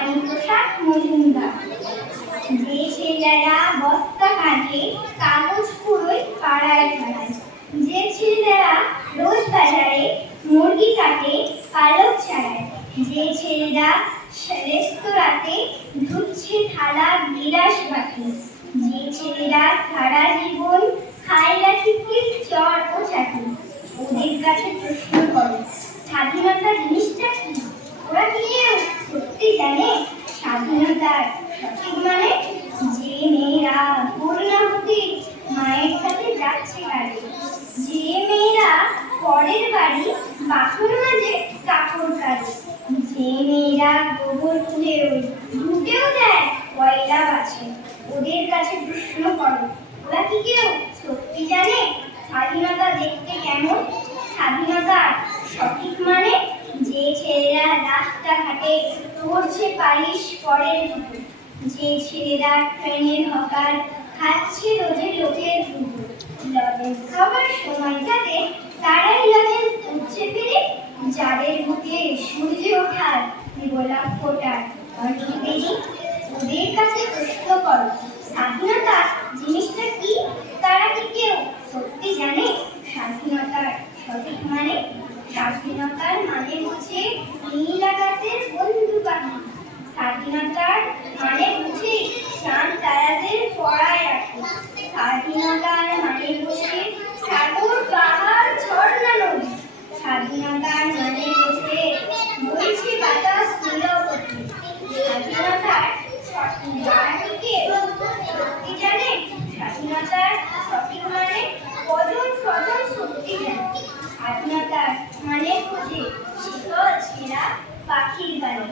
ভবানীপ্রসাদ মজুমদার। যে ছেলেরা বস্তা কাটে, কাগজ কুড়োয় পাড়ায় পাড়ায়, যে ছেলেরা রোজ বাজারে মুরগি কাটে পালক ছাড়ায়, যে ছেলেরা রেস্তোরাঁতে ধুচ্ছে থালা গিলাস বাটি, যে ছেলেরা সারা জীবন খায় লাঠিকে চর ও চাটনি, ওদের কাছে প্রশ্ন করে স্বাধীনতা জিনিসটা কি? ওরা কি কেউ সত্যি জানে স্বাধীনতার সঠিক মানে? যে মেয়েরা ভোর না হতে মায়ের সাথে যাচ্ছে গাড়ি, যে মেয়েরা পরের বাড়ি বাসন মাজে কাপড় কাচে, যে মেয়েরা গোবর তুলেও ঢুকেও দেয় কয়লা বাছে, ওদের কাছে প্রশ্ন করো ওরা কি কেউ সত্যি জানে স্বাধীনতা দেখতে কেমন? স্বাধীনতার সঠিক মানে? যে ছেলেরা রাস্তাঘাটে করছে পালিশ পরের জুতো, যে ছেলেরা ট্রেনের হকার খাচ্ছে রোজে লোকের দুধ, লজেন্স খাবার সময় যাতে তারাই লজেন্স উঠছে ফিরে, যাদের বুকে সূর্য ওঠার গোলাপ ফোটার অনেক দেরি, ওদের কাছে প্রশ্ন করো স্বাধীনতা জিনিসটা কি? তারা কি কেউ সত্যি জানে স্বাধীনতার সঠিক মানে? স্বাধীনতার মানে বুঝে নীল আকাশের বন্ধু পাখি, স্বাধীনতার মানে বুঝে চাঁদ তারাদের পড়ায় রাখে, স্বাধীনতার মানে বুঝে সাগর পাহাড় ঝর্ণা নদী, স্বাধীনতার মানে বুঝে বইছে বাতাস নীলবতী, স্বাধীনতার সঠিক মানে কি সত্যি জানে স্বাধীনতার সঠিক মানে? কজন স্বজন সত্যি জানে স্বাধীনতার মানে বুঝে শীতল ছেঁড়া পাখির গানে।